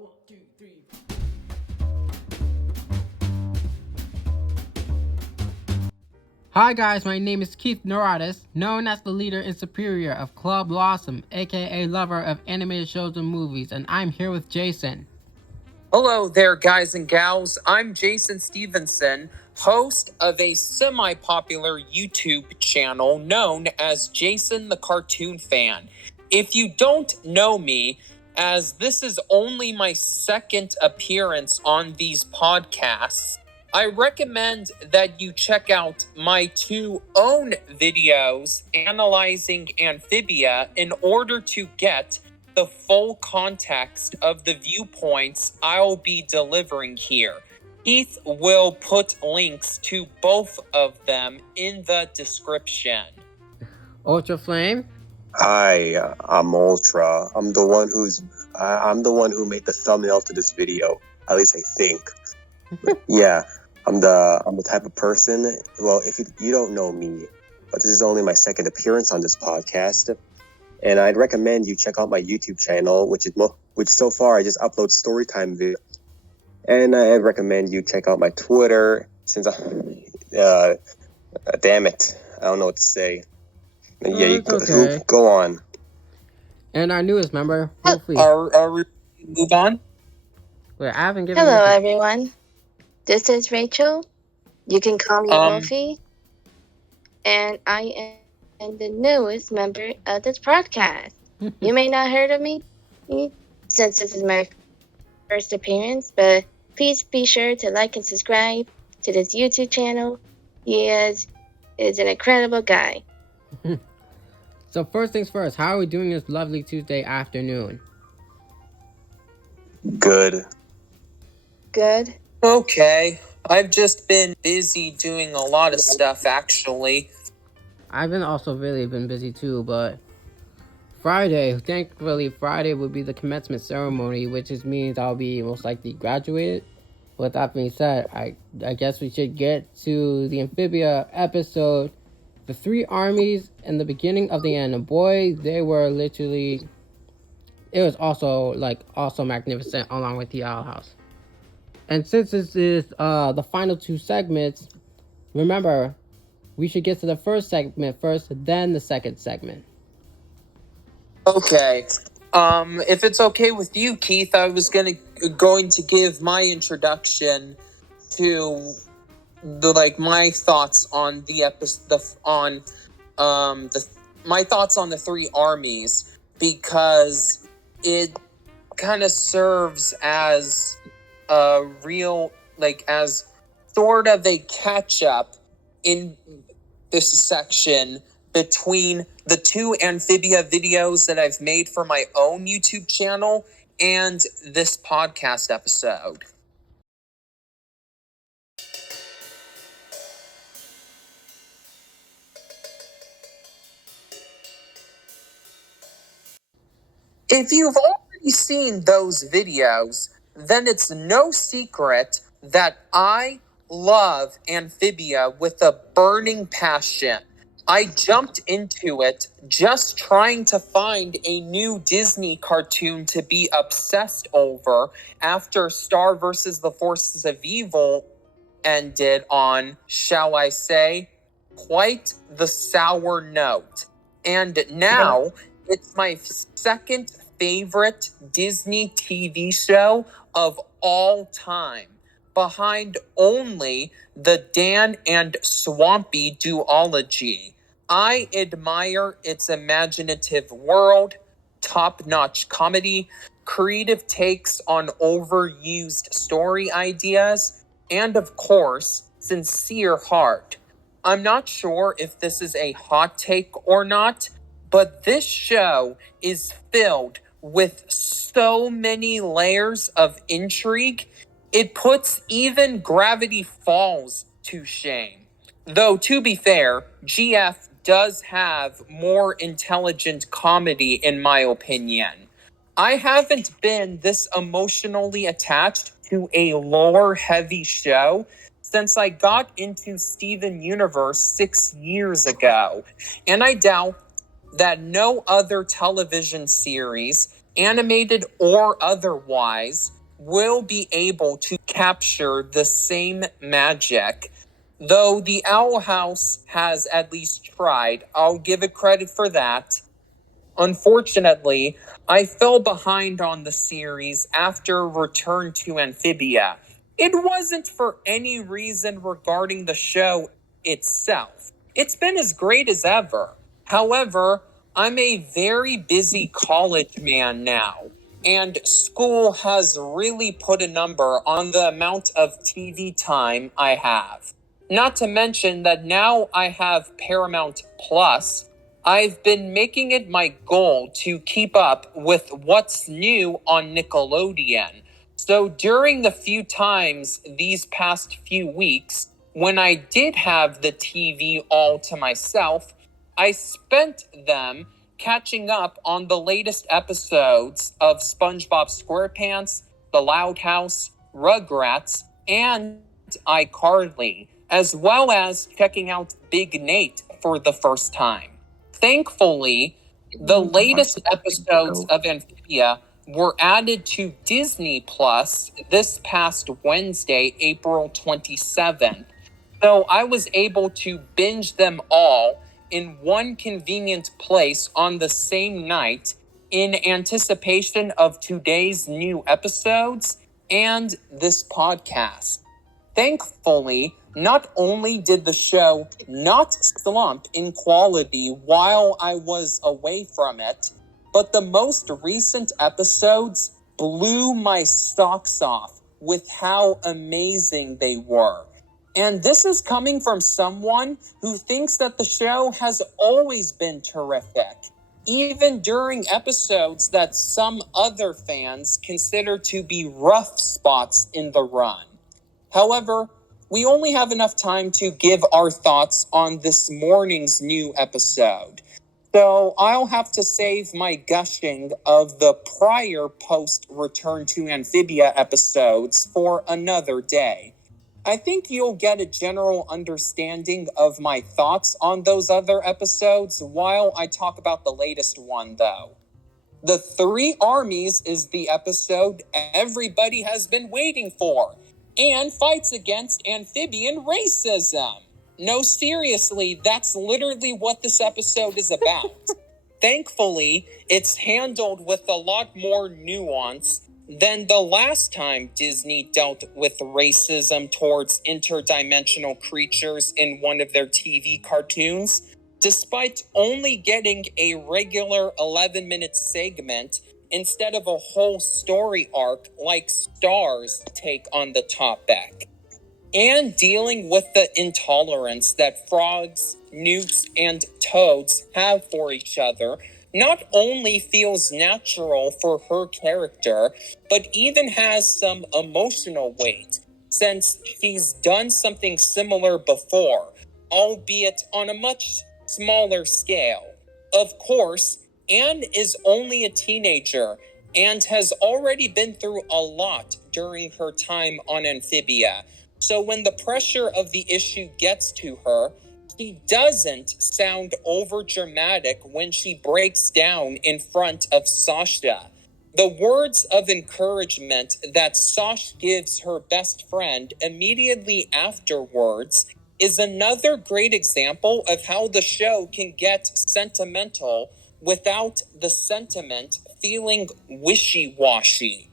1, 2, 3. Hi guys, my name is Keith Neurotis, known as the leader and superior of Club LASM, aka lover of animated shows and movies, and I'm here with Jason. Hello there, guys and gals. I'm Jason Stevenson, host of a semi-popular YouTube channel known as Jason the Cartoon Fan. If you don't know me, as this is only my second appearance on these podcasts, I recommend that you check out my two own videos analyzing Amphibia in order to get the full context of the viewpoints I'll be delivering here. Keith will put links to both of them in the description. Ultra Flame? Hi, I'm Ultra. I'm the one who made the thumbnail to this video. At least I think. Yeah, I'm the type of person. Well, if you don't know me, but this is only my second appearance on this podcast, and I'd recommend you check out my YouTube channel, which so far I just upload storytime video. And I'd recommend you check out my Twitter since damn it, I don't know what to say. Yeah, go on. And our newest member, Wolfie. Are we move on? Wait, I haven't given Hello, everyone. This is Rachel. You can call me Wolfie. And I am the newest member of this podcast. You may not heard of me since this is my first appearance, but please be sure to like and subscribe to this YouTube channel. He is an incredible guy. So first things first, how are we doing this lovely Tuesday afternoon? Good. Okay. I've just been busy doing a lot of stuff, actually. I've also really been busy too, but thankfully Friday would be the commencement ceremony, which means I'll be most likely graduated. With that being said, I guess we should get to the Amphibia episode, the Three Armies, and the beginning of the end. And boy, they were literally, it was also magnificent along with the Owl House. And since this is the final two segments, remember, we should get to the first segment first, then the second segment. Okay. If it's okay with you, Keith, I was going to give my introduction to my thoughts on the episode my thoughts on the Three Armies, because it kind of serves as a real as sort of a catch up in this section between the two Amphibia videos that I've made for my own YouTube channel and this podcast episode. If you've already seen those videos, then it's no secret that I love Amphibia with a burning passion. I jumped into it just trying to find a new Disney cartoon to be obsessed over after Star vs. the Forces of Evil ended on, shall I say, quite the sour note. And now it's my second favorite Disney TV show of all time, behind only the Dan and Swampy duology. I admire its imaginative world, top-notch comedy, creative takes on overused story ideas, and of course, sincere heart. I'm not sure if this is a hot take or not, but this show is filled with so many layers of intrigue, it puts even Gravity Falls to shame. Though, to be fair, GF does have more intelligent comedy in my opinion. I haven't been this emotionally attached to a lore-heavy show since I got into Steven Universe 6 years ago, and I doubt that no other television series animated or otherwise, will be able to capture the same magic. Though the Owl House has at least tried, I'll give it credit for that. Unfortunately, I fell behind on the series after Return to Amphibia. It wasn't for any reason regarding the show itself. It's been as great as ever. However, I'm a very busy college man now, and school has really put a number on the amount of TV time I have. Not to mention that now I have Paramount Plus. I've been making it my goal to keep up with what's new on Nickelodeon. So during the few times these past few weeks, when I did have the TV all to myself, I spent them catching up on the latest episodes of SpongeBob SquarePants, The Loud House, Rugrats, and iCarly, as well as checking out Big Nate for the first time. Thankfully, the latest episodes of Amphibia were added to Disney Plus this past Wednesday, April 27th. So I was able to binge them all in one convenient place on the same night in anticipation of today's new episodes and this podcast. Thankfully, not only did the show not slump in quality while I was away from it, but the most recent episodes blew my socks off with how amazing they were. And this is coming from someone who thinks that the show has always been terrific, even during episodes that some other fans consider to be rough spots in the run. However, we only have enough time to give our thoughts on this morning's new episode. So I'll have to save my gushing of the prior post-Return to Amphibia episodes for another day. I think you'll get a general understanding of my thoughts on those other episodes while I talk about the latest one, though. The Three Armies is the episode everybody has been waiting for, and fights against amphibian racism. No, seriously, that's literally what this episode is about. Thankfully, it's handled with a lot more nuance than the last time Disney dealt with racism towards interdimensional creatures in one of their TV cartoons, despite only getting a regular 11-minute segment instead of a whole story arc like Star's take on the topic. And dealing with the intolerance that frogs, newts, and toads have for each other not only feels natural for her character, but even has some emotional weight, since she's done something similar before, albeit on a much smaller scale. Of course, Anne is only a teenager and has already been through a lot during her time on Amphibia. So when the pressure of the issue gets to her, she doesn't sound over dramatic when she breaks down in front of Sasha. The words of encouragement that Sasha gives her best friend immediately afterwards is another great example of how the show can get sentimental without the sentiment feeling wishy-washy.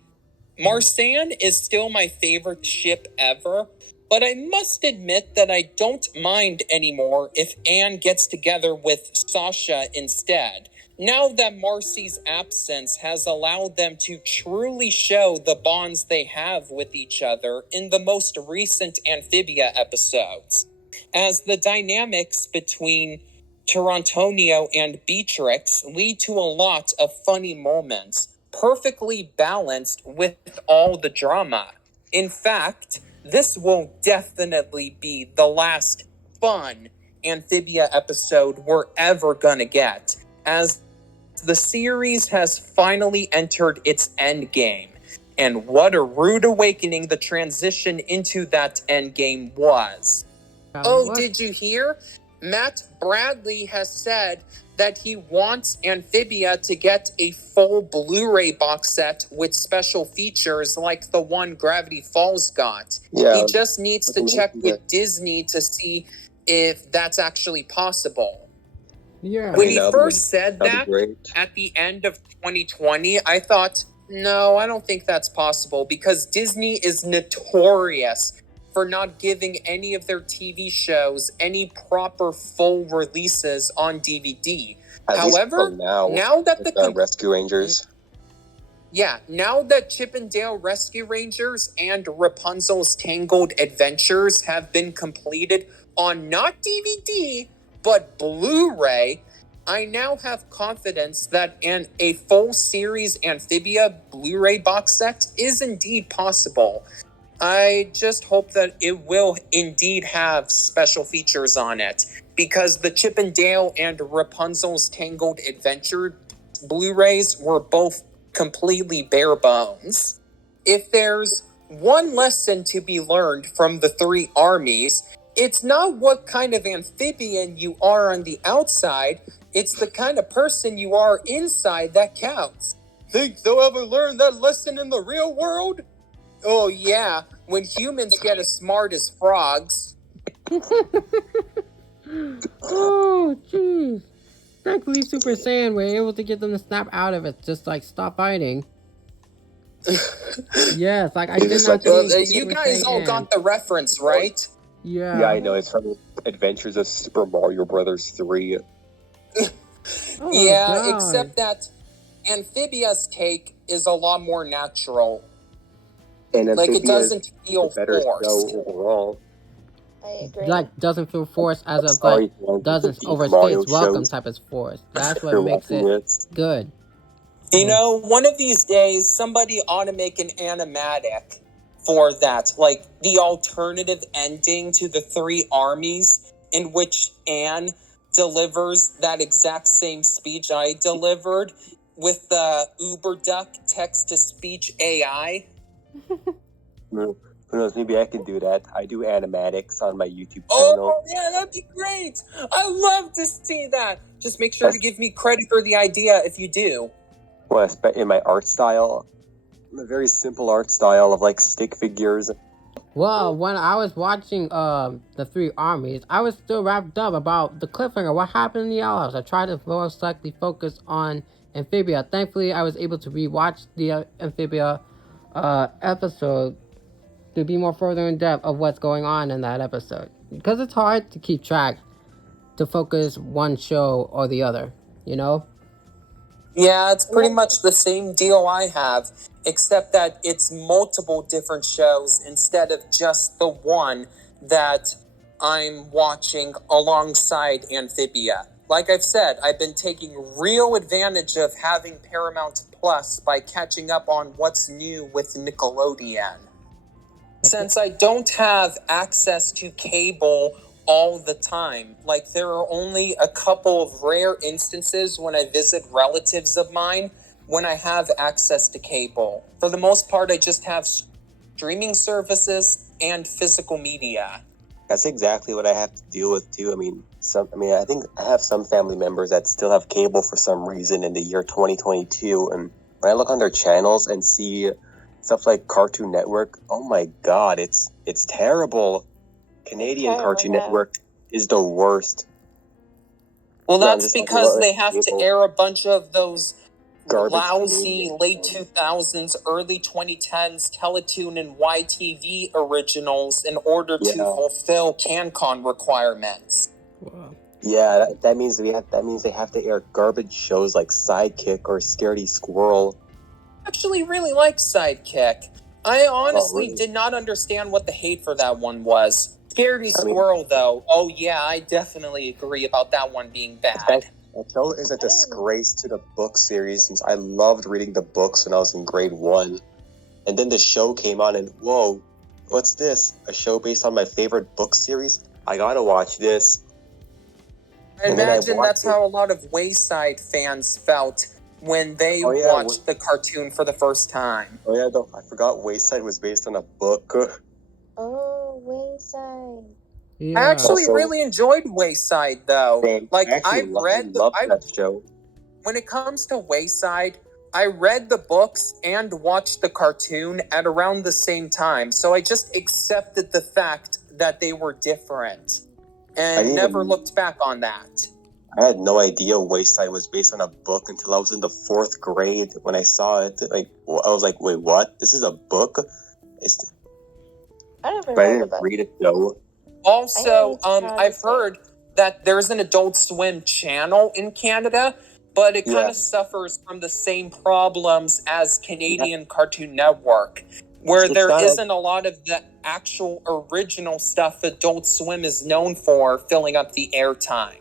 Marsan is still my favorite ship ever, but I must admit that I don't mind anymore if Anne gets together with Sasha instead, now that Marcy's absence has allowed them to truly show the bonds they have with each other in the most recent Amphibia episodes. As the dynamics between Torontonio and Beatrix lead to a lot of funny moments, perfectly balanced with all the drama. In fact, this will definitely be the last fun Amphibia episode we're ever gonna get, as the series has finally entered its endgame. And what a rude awakening the transition into that endgame was. Oh, did you hear? Matt Bradley has said that he wants Amphibia to get a full Blu-ray box set with special features like the one Gravity Falls got. Yeah, he just needs to check with Disney to see if that's actually possible. Yeah. When he first said that at the end of 2020, I thought, no, I don't think that's possible, because Disney is notorious for not giving any of their TV shows any proper full releases on DVD. However, now that the Rescue Rangers. Yeah, now that Chip and Dale Rescue Rangers and Rapunzel's Tangled Adventures have been completed on not DVD, but Blu-ray, I now have confidence that a full series Amphibia Blu-ray box set is indeed possible. I just hope that it will indeed have special features on it, because the Chip and Dale and Rapunzel's Tangled Adventure Blu-rays were both completely bare bones. If there's one lesson to be learned from the Three Armies, it's not what kind of amphibian you are on the outside, it's the kind of person you are inside that counts. Think they'll ever learn that lesson in the real world? Oh yeah, when humans get as smart as frogs. Oh, jeez. Thankfully, Super Saiyan were able to get them to snap out of it, just like stop fighting. Yes, like I did not think you guys all got the reference, right? Yeah. Yeah, I know. It's from Adventures of Super Mario Brothers 3. Oh, yeah, God. except that Amphibia's take is a lot more natural. And like, it doesn't feel better forced. Overall. I agree. Like, doesn't feel forced as of, like, doesn't overstay its welcome type of force. That's what makes it good. You know, one of these days, somebody ought to make an animatic for that. Like, the alternative ending to the Three Armies, in which Anne delivers that exact same speech I delivered with the UberDuck text-to-speech AI. Who knows? Maybe I can do that. I do animatics on my YouTube channel. Oh, yeah, that'd be great. I love to see that. Just make sure to give me credit for the idea if you do. Well, in my art style, a very simple art style of like stick figures. Well, when I was watching the Three Armies, I was still wrapped up about the cliffhanger. What happened in the Outhouse? I tried to most likely focus on Amphibia. Thankfully, I was able to rewatch the Amphibia episode to be more further in depth of what's going on in that episode. Because it's hard to keep track, to focus one show or the other, you know? Yeah, it's pretty much the same deal I have, except that it's multiple different shows instead of just the one that I'm watching alongside Amphibia. Like I've said, I've been taking real advantage of having Paramount Plus by catching up on what's new with Nickelodeon. Since I don't have access to cable all the time, like there are only a couple of rare instances when I visit relatives of mine when I have access to cable. For the most part, I just have streaming services and physical media. That's exactly what I have to deal with too. I think I have some family members that still have cable for some reason in the year 2022, and when I look on their channels and see stuff like Cartoon Network, oh my God, it's terrible. Canadian Cartoon Network is the worst. Well, that's because they have to air a bunch of those lousy late 2000s, early 2010s Teletoon and YTV originals in order to fulfill CanCon requirements. Wow. Yeah, that means they have to air garbage shows like Sidekick or Scaredy Squirrel. I actually really like Sidekick. I honestly did not understand what the hate for that one was. Scaredy Squirrel, though, oh yeah, I definitely agree about that one being bad. That show is a disgrace to the book series, since I loved reading the books when I was in grade 1. And then the show came on and, whoa, what's this? A show based on my favorite book series? I gotta watch this. I imagine that's how a lot of Wayside fans felt when they watched the cartoon for the first time. Oh yeah, I forgot Wayside was based on a book. Oh, Wayside. Yeah. I actually Also- really enjoyed Wayside, though. Same. Like, I love that show. When it comes to Wayside, I read the books and watched the cartoon at around the same time, so I just accepted the fact that they were different and never looked back on that. I had no idea Wayside was based on a book until I was in the 4th grade when I saw it. Like, I was like, wait, what? This is a book? I never But I read didn't about read it though. Also, I need to I've heard that there's an Adult Swim channel in Canada, but it kind of suffers from the same problems as Canadian Cartoon Network, where It's there not isn't a lot of the actual original stuff Adult Swim is known for filling up the airtime.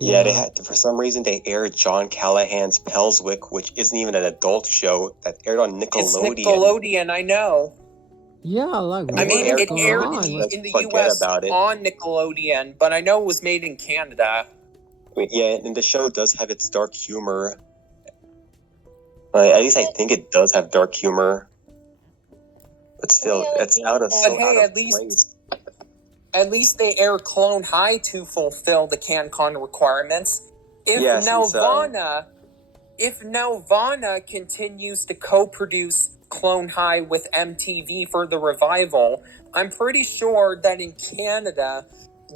Yeah, they had, for some reason, they aired John Callahan's Pelswick, which isn't even an adult show, that aired on Nickelodeon. It's Nickelodeon, I know. Yeah, like, I mean, what's it going aired on? in the US on Nickelodeon, but I know it was made in Canada. I mean, yeah, and the show does have its dark humor. At least I think it does have dark humor. But still, it's out of But hey, out of place. At least they air Clone High to fulfill the CanCon requirements. If Nelvana continues to co-produce Clone High with MTV for the revival, I'm pretty sure that in Canada,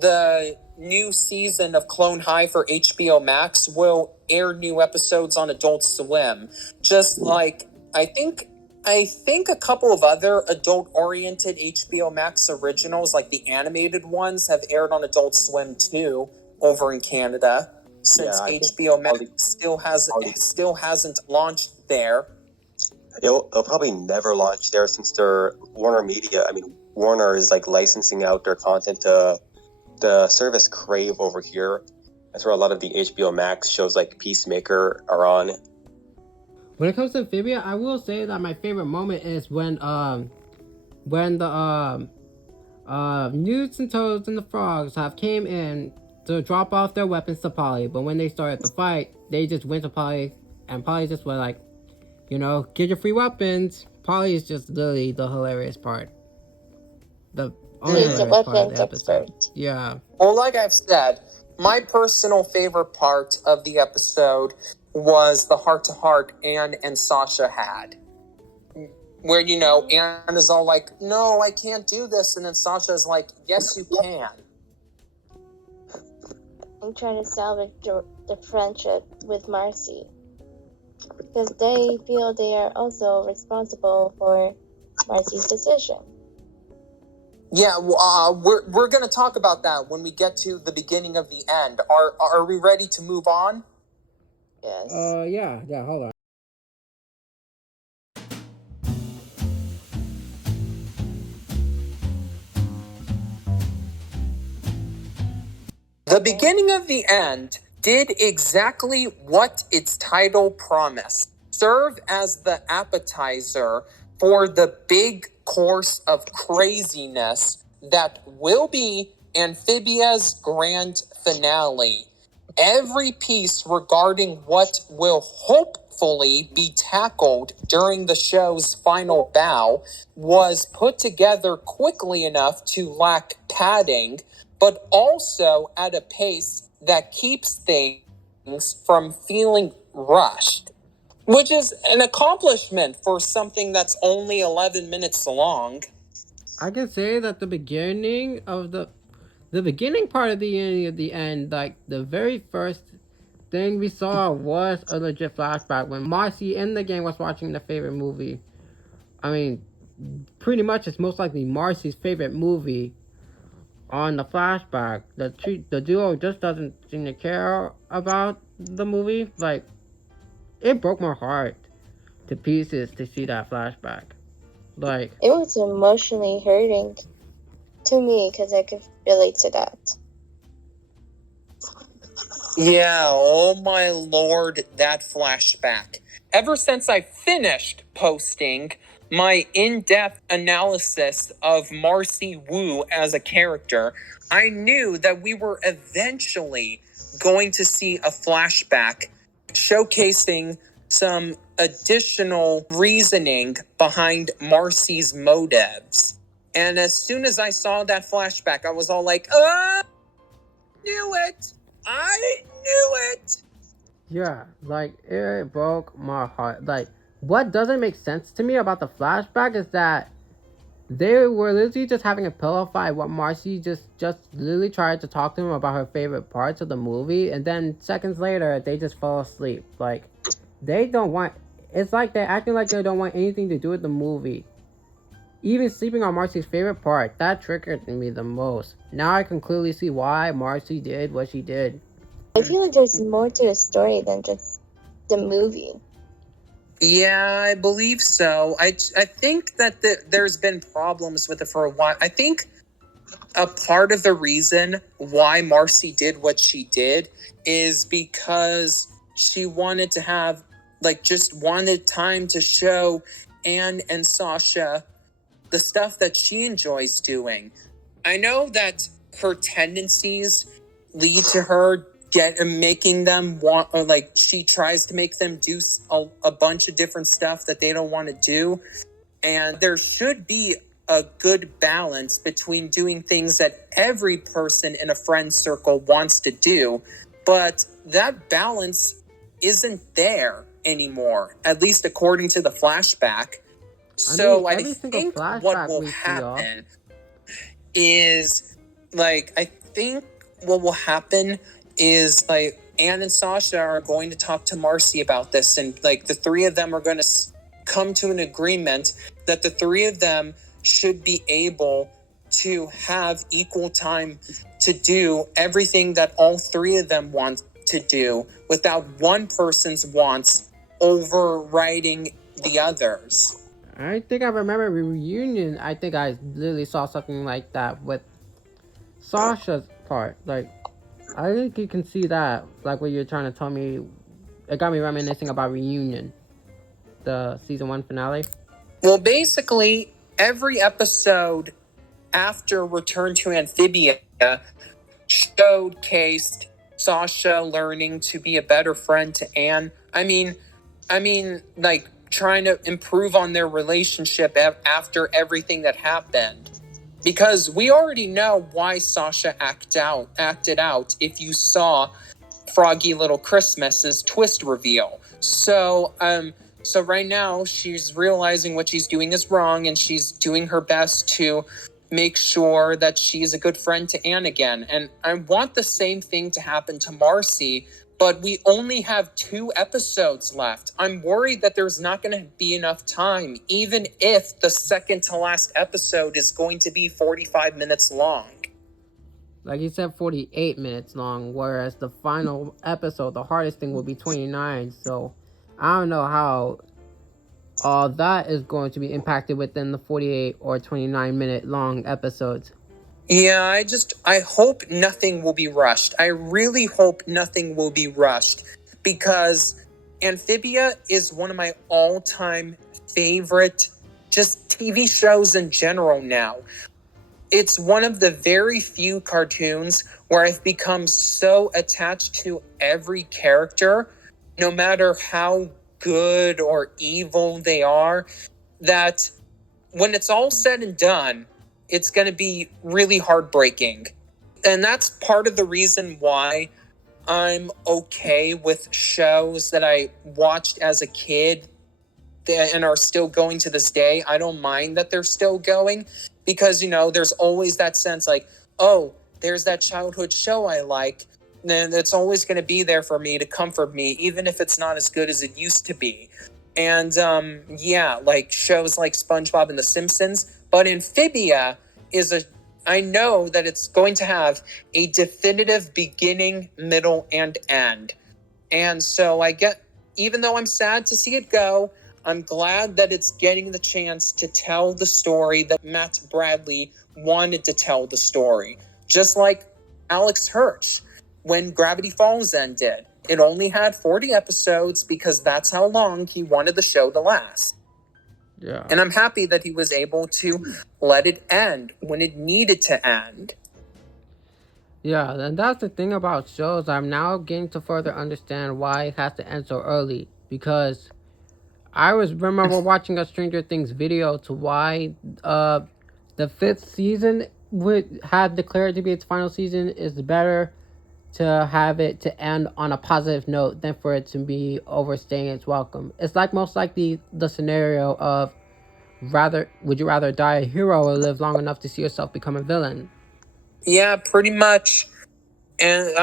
the new season of Clone High for HBO Max will air new episodes on Adult Swim. Just like, I think a couple of other adult-oriented HBO Max originals, like the animated ones, have aired on Adult Swim too over in Canada, since HBO Max still hasn't launched there. They'll probably never launch there since they're Warner Media. I mean, Warner is like licensing out their content to the service Crave over here. That's where a lot of the HBO Max shows like Peacemaker are on. When it comes to Amphibia, I will say that my favorite moment is when the Newts and Toads and the Frogs have came in to drop off their weapons to Polly, but when they started the fight, they just went to Polly, and Polly just was like, get your free weapons. Polly is just literally the hilarious part. The only hilarious part of the episode. Yeah. Well, like I've said, my personal favorite part of the episode was the heart-to-heart Anne and Sasha had. Where, Anne is all like, no, I can't do this. And then Sasha's like, yes, you can. I'm trying to salvage the friendship with Marcy. Because they feel they are also responsible for Marcy's decision. Yeah, we're going to talk about that when we get to the beginning of the end. Are we ready to move on? Yes. Yeah, hold on. The beginning of the end did exactly what its title promised. Serve as the appetizer for the big course of craziness that will be Amphibia's grand finale. Every piece regarding what will hopefully be tackled during the show's final bow was put together quickly enough to lack padding, but also at a pace that keeps things from feeling rushed, which is an accomplishment for something that's only 11 minutes long. I can say that the beginning of the beginning part of the end, like the very first thing we saw was a legit flashback when Marcy in the game was watching the favorite movie. I mean, pretty much it's most likely Marcy's favorite movie on the flashback. The duo just doesn't seem to care about the movie. Like, it broke my heart to pieces to see that flashback. Like, it was emotionally hurting to me because I could relate to that. Yeah, oh my lord, that flashback. Ever since I finished posting my in-depth analysis of Marcy Wu as a character, I knew that we were eventually going to see a flashback showcasing some additional reasoning behind Marcy's motives. And as soon as I saw that flashback, I was all like, knew it! I knew it! Yeah, like, it broke my heart. Like, what doesn't make sense to me about the flashback is that they were literally just having a pillow fight while Marcy just literally tried to talk to him about her favorite parts of the movie, and then seconds later, they just fell asleep. Like, they don't want... It's like they're acting like they don't want anything to do with the movie. Even sleeping on Marcy's favorite part, that triggered me the most. Now I can clearly see why Marcy did what she did. I feel like there's more to a story than just the movie. Yeah, I believe so. I think that there's been problems with it for a while. I think a part of the reason why Marcy did what she did is because she wanted to have, like, just wanted time to show Anne and Sasha the stuff that she enjoys doing. I know that her tendencies lead to her making them want, or like she tries to make them do a bunch of different stuff that they don't want to do. And there should be a good balance between doing things that every person in a friend circle wants to do, but that balance isn't there anymore, at least according to the flashback. So I think what will happen is, like, I think what will happen is, like, Anne and Sasha are going to talk to Marcy about this, and, like, the three of them are going to come to an agreement that the three of them should be able to have equal time to do everything that all three of them want to do without one person's wants overriding the others. I think I remember Reunion. I think I literally saw something like that with Sasha's part. Like, I think you can see that. Like, what you're trying to tell me. It got me reminiscing about Reunion, the season 1 finale. Well, basically, every episode after Return to Amphibia showcased Sasha learning to be a better friend to Anne. I mean, like, trying to improve on their relationship after everything that happened. Because we already know why Sasha acted out if you saw Froggy Little Christmas's twist reveal. So right now she's realizing what she's doing is wrong, and she's doing her best to make sure that she's a good friend to Anne again. And I want the same thing to happen to Marcy, but we only have 2 episodes left. I'm worried that there's not going to be enough time, even if the second to last episode is going to be 45 minutes long. Like you said, 48 minutes long, whereas the final episode, the hardest thing, will be 29. So I don't know how all that is going to be impacted within the 48 or 29 minute long episodes. Yeah, I hope nothing will be rushed. I really hope nothing will be rushed, because Amphibia is one of my all-time favorite just TV shows in general now. It's one of the very few cartoons where I've become so attached to every character, no matter how good or evil they are, that when it's all said and done, it's going to be really heartbreaking. And that's part of the reason why I'm okay with shows that I watched as a kid and are still going to this day. I don't mind that they're still going, because, you know, there's always that sense like, oh, there's that childhood show I like, and it's always going to be there for me to comfort me, even if it's not as good as it used to be. And yeah, like shows like SpongeBob and The Simpsons. But Amphibia I know that it's going to have a definitive beginning, middle, and end. And so even though I'm sad to see it go, I'm glad that it's getting the chance to tell the story that Matt Bradley wanted to tell the story. Just like Alex Hirsch when Gravity Falls ended. It only had 40 episodes because that's how long he wanted the show to last. Yeah. And I'm happy that he was able to let it end when it needed to end. Yeah, and that's the thing about shows. I'm now getting to further understand why it has to end so early. Because I remember watching a Stranger Things video to why the the 5th season would have declared to be its final season, is better to have it to end on a positive note than for it to be overstaying its welcome. It's like most likely the scenario of would you rather die a hero or live long enough to see yourself become a villain? Yeah, pretty much. And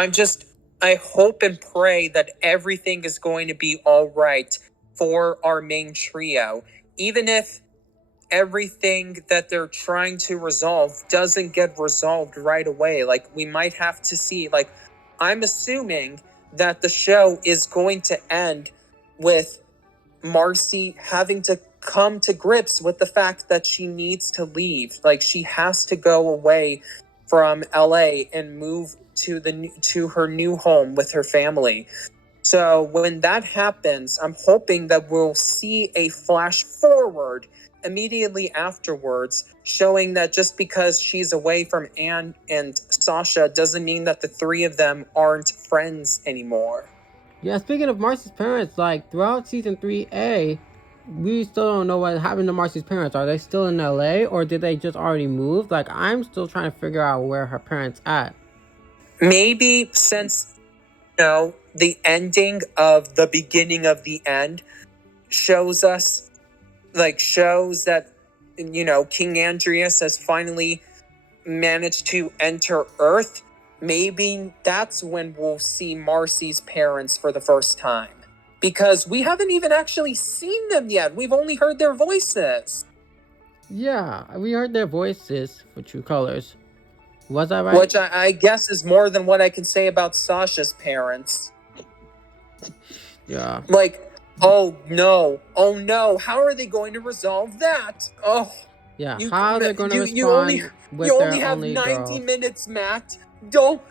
I hope and pray that everything is going to be all right for our main trio. Even if everything that they're trying to resolve doesn't get resolved right away. Like, we might have to see, like, I'm assuming that the show is going to end with Marcy having to come to grips with the fact that she needs to leave. Like, she has to go away from LA and move to her new home with her family. So when that happens, I'm hoping that we'll see a flash forward immediately afterwards, showing that just because she's away from Anne and Sasha doesn't mean that the three of them aren't friends anymore. Yeah, speaking of Marcy's parents, like throughout season 3A, we still don't know what happened to Marcy's parents. Are they still in LA or did they just already move? Like, I'm still trying to figure out where her parents at. Maybe since, the ending of the beginning of the end shows that, King Andreas has finally managed to enter Earth. Maybe that's when we'll see Marcy's parents for the first time. Because we haven't even actually seen them yet. We've only heard their voices. Yeah, we heard their voices for True Colors. Was that right? Which I guess is more than what I can say about Sasha's parents. Yeah. Like, oh no, how are they going to resolve that? Oh. Yeah, how are they going to respond with you their only have only 90 girl? minutes, Matt. Don't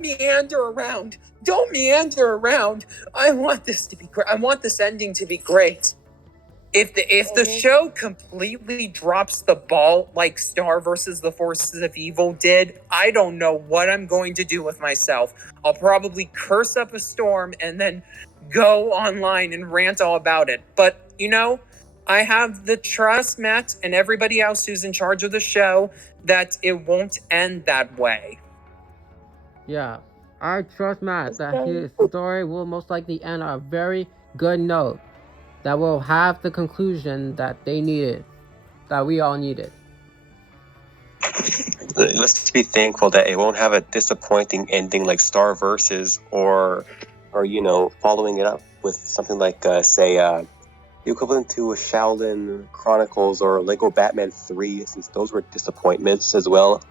meander around. Don't meander around. I want this to be great. I want this ending to be great. If the show completely drops the ball like Star versus the Forces of Evil did, I don't know what I'm going to do with myself. I'll probably curse up a storm and then go online and rant all about it. But, I have the trust, Matt, and everybody else who's in charge of the show that it won't end that way. Yeah, I trust Matt that his story will most likely end on a very good note that will have the conclusion that they needed, that we all needed. Let's be thankful that it won't have a disappointing ending like Star Versus or following it up with something like the equivalent to Shaolin Chronicles or Lego Batman 3, since those were disappointments as well.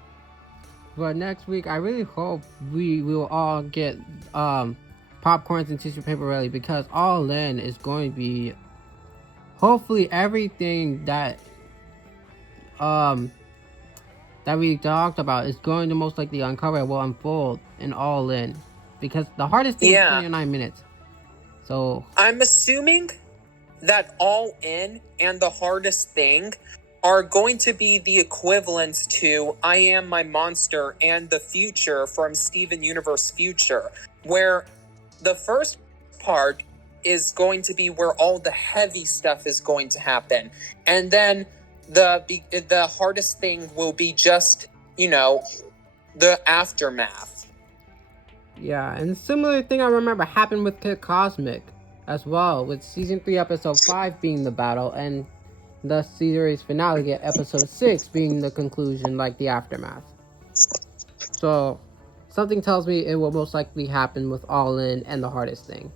But next week, I really hope we will all get popcorns and tissue paper ready, because All In is going to be hopefully everything that we talked about is going to most likely uncover will unfold in All In, because the hardest thing is 29 minutes. So I'm assuming that All In and The Hardest Thing are going to be the equivalents to I Am My Monster and The Future from Steven Universe Future, where the first part is going to be where all the heavy stuff is going to happen, and then the hardest thing will be just, the aftermath. Yeah, and a similar thing I remember happened with Kid Cosmic as well, with season 3 episode 5 being the battle and the series finale at episode 6 being the conclusion, like the aftermath. So something tells me it will most likely happen with All In and The Hardest Thing.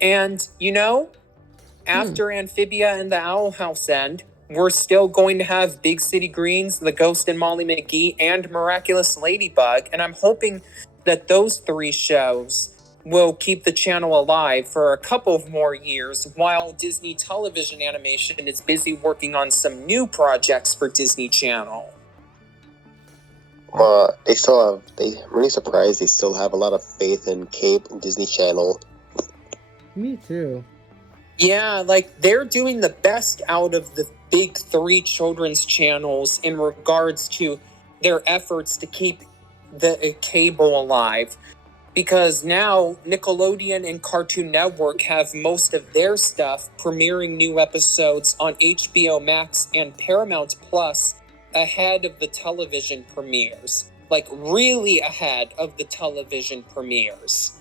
And after Amphibia and the Owl House end, we're still going to have Big City Greens, The Ghost and Molly McGee, and Miraculous Ladybug, and I'm hoping that those 3 shows will keep the channel alive for a couple of more years while Disney Television Animation is busy working on some new projects for Disney Channel. I'm really surprised they still have a lot of faith in Cape and Disney Channel. Me too. Yeah, like, they're doing the best out of the big 3 children's channels in regards to their efforts to keep the cable alive. because now Nickelodeon and Cartoon Network have most of their stuff premiering new episodes on HBO Max and Paramount Plus ahead of the television premieres. Like, really ahead of the television premieres.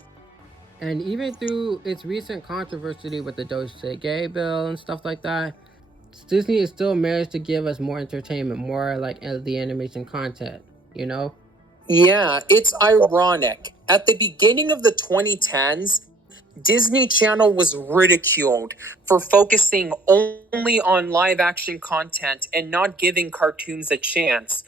And even through its recent controversy with the Doja Gay bill and stuff like that, Disney has still managed to give us more entertainment, more like the animation content, you know? Yeah, it's ironic. At the beginning of the 2010s, Disney Channel was ridiculed for focusing only on live action content and not giving cartoons a chance.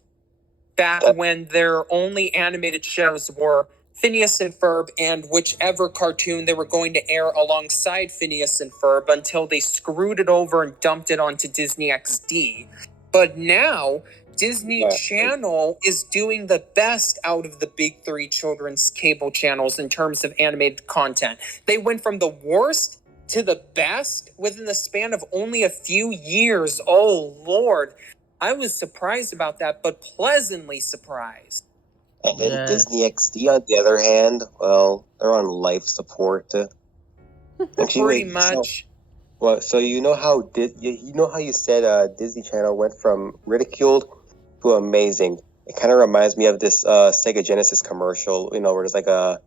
Back when their only animated shows were Phineas and Ferb and whichever cartoon they were going to air alongside Phineas and Ferb until they screwed it over and dumped it onto Disney XD. But now, Disney Channel is doing the best out of the big three children's cable channels in terms of animated content. They went from the worst to the best within the span of only a few years. Oh, Lord. I was surprised about that, but pleasantly surprised. And then Disney XD, on the other hand, well, they're on life support. Pretty much. So you know how you said Disney Channel went from ridiculed to amazing. It kind of reminds me of this Sega Genesis commercial, where there's like I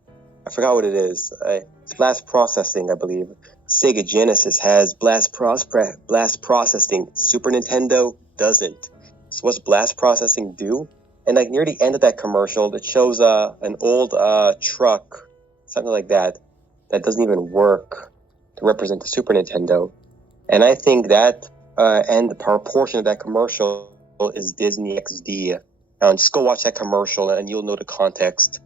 forgot what it is. It's blast processing, I believe. Sega Genesis has blast processing. Super Nintendo doesn't. So what's blast processing do? And like near the end of that commercial, it shows an old truck, something like that doesn't even work to represent the Super Nintendo. And I think that and the portion of that commercial is Disney XD. Now just go watch that commercial and you'll know the context.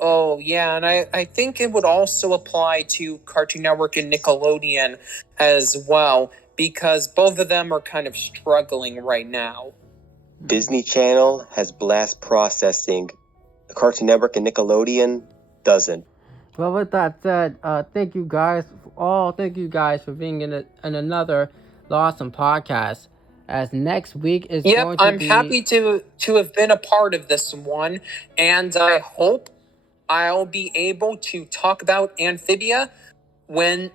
Oh, yeah, and I think it would also apply to Cartoon Network and Nickelodeon as well, because both of them are kind of struggling right now. Disney Channel has blast processing. The Cartoon Network and Nickelodeon doesn't. Well, with that said, thank you guys for being in another LASM podcast. As next week is going to I'm happy to have been a part of this one, and I hope I'll be able to talk about Amphibia when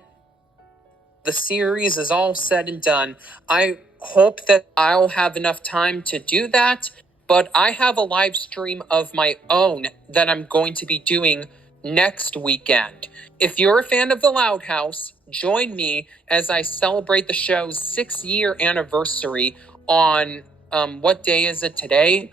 the series is all said and done. I hope that I'll have enough time to do that, but I have a live stream of my own that I'm going to be doing next weekend. If you're a fan of The Loud House, join me as I celebrate the show's 6-year anniversary on what day is it today?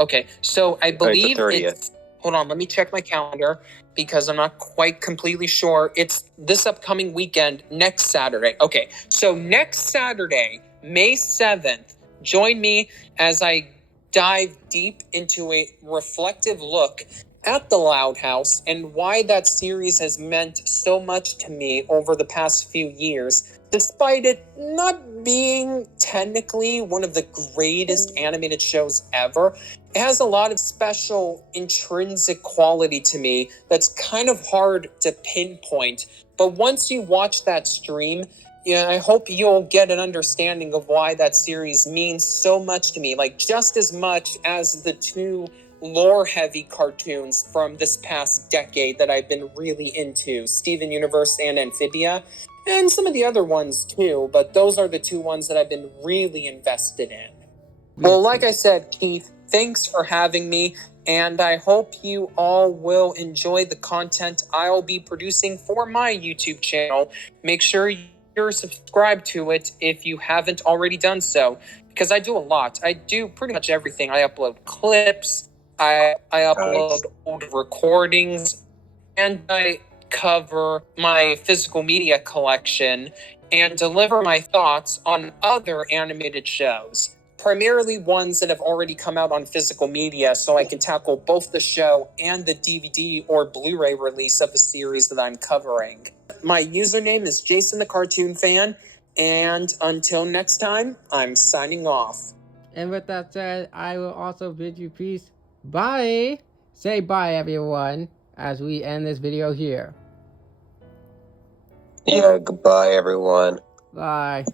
Okay, so I believe it's hold on, let me check my calendar because I'm not quite completely sure. It's this upcoming weekend, next Saturday. Okay, so next Saturday, May 7th, join me as I dive deep into a reflective look at The Loud House and why that series has meant so much to me over the past few years, despite it not being technically one of the greatest animated shows ever. It has a lot of special intrinsic quality to me that's kind of hard to pinpoint. But once you watch that stream, I hope you'll get an understanding of why that series means so much to me. Like, just as much as the two lore-heavy cartoons from this past decade that I've been really into, Steven Universe and Amphibia, and some of the other ones too, but those are the two ones that I've been really invested in. Well, like I said, Keith, thanks for having me, and I hope you all will enjoy the content I'll be producing for my YouTube channel. Make sure you're subscribed to it if you haven't already done so, because I do a lot. I do pretty much everything. I upload clips, I upload old recordings, and I cover my physical media collection and deliver my thoughts on other animated shows. Primarily ones that have already come out on physical media, so I can tackle both the show and the DVD or Blu-ray release of the series that I'm covering. My username is Jason the Cartoon Fan, and until next time, I'm signing off. And with that said, I will also bid you peace. Bye! Say bye, everyone, as we end this video here. Yeah, goodbye, everyone. Bye.